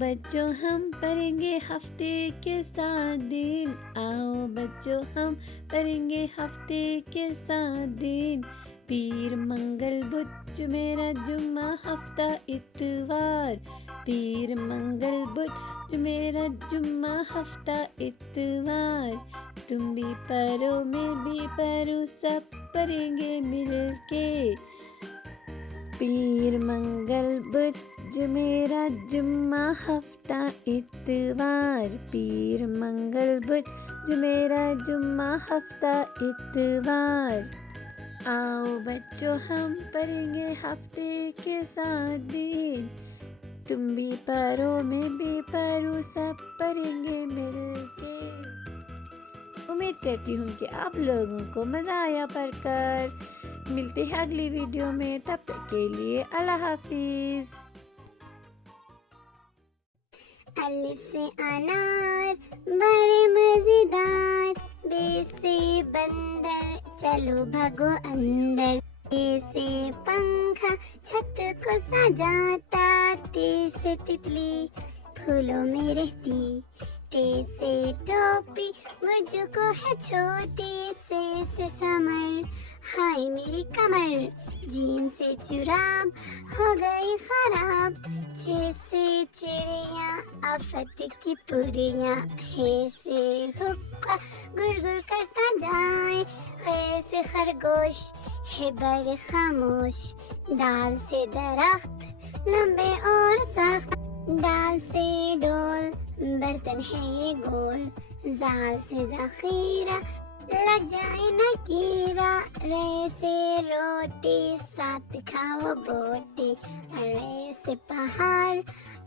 बच्चों हम पढ़ेंगे हफ्ते के 7 दिन। आओ बच्चों हम पढ़ेंगे हफ्ते के 7 दिन। पीर मंगल बुध जुमेरा जुम्मा हफ्ता इतवार। पीर मंगल बुध जुमेरा जुम्मा हफ्ता इतवार। तुम भी पढ़ो मैं भी पढ़ूं सब पढ़ेंगे मिलके। पीर मंगल बुध जुमेरा जुम्मा हफ्ता इतवार। पीर मंगल बुध जुमेरा जुम्मा हफ्ता इतवार। आओ बच्चों हम पढ़ेंगे हफ्ते के 7 दिन। तुम भी पढ़ो मैं भी पढ़ूं सब पढ़ेंगे मिलके। उम्मीद करती हूँ कि आप लोगों को मज़ा आया पढ़कर। मिलते हैं अगली वीडियो में, तब तक के लिए अल्लाह हाफिज़। अलिफ से अनार बड़े मजेदार। बे से बंदर चलो भागो अंदर। ते से पंखा छत को सजाता। ते से तितली फूलों में रहती। टे से टोपी मुझको है छोटी। से समर हाय मेरी कमर। जीन से जुराब हो गई खराब। चे से चिड़िया आफत की पुरिया। हे से हुक्का गुरगुर करता जाए। खे से खरगोश है बड़े खामोश। दाल से दरख्त लंबे और सख्त। दाल से डोल बर्तन है ये गोल। जाल से जखीरा लग जाए न कीड़ा। रे से रोटी साथ खाओ बोटी। रे से पहाड़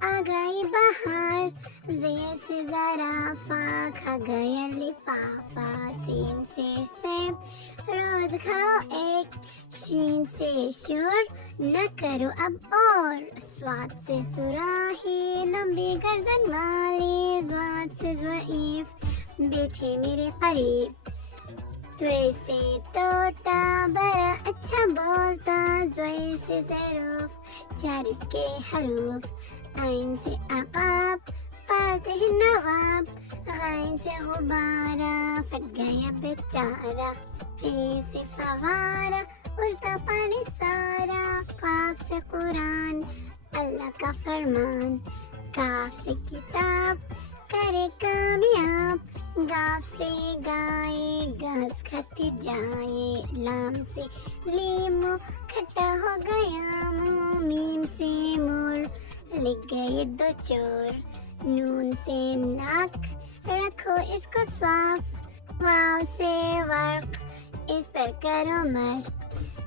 आ गई बहार। जे से जराफा खा गया लिफाफा। सीन से सेब रोज खाओ एक। शीन से शोर न करो अब और। स्वाद से सुराही लंबी गर्दन वाली। ज्वाद से ज़ईफ बैठे मेरे करीब। त्वे से तोता बड़ा अच्छा बोलता। ज़्वे से ज़रूफ 4 इसके हरूफ। आइन से अक़ाब पालते हैं नवाब। गाइन से गुब्बारा फट गया बेचारा। फे से फवारा उल्टा पानी सारा। काफ से कुरान अल्लाह का फरमान। काफ से किताब करे कामयाब। गाफ से गाय घास खाती जाए। लाम से लीमू खट्टा हो गया मुँह। मीम से मोर लिख गए 2 चोर। नून से नाक रखो इसको साफ। वाव से वर्क इस पर करो मश्क।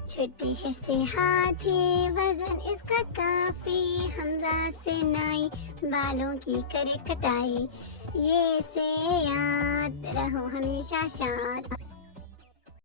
छोटी है से हाथी वजन इसका काफी। हमजा से नाई बालों की करे कटाई। ये से याद रहो हमेशा शाद।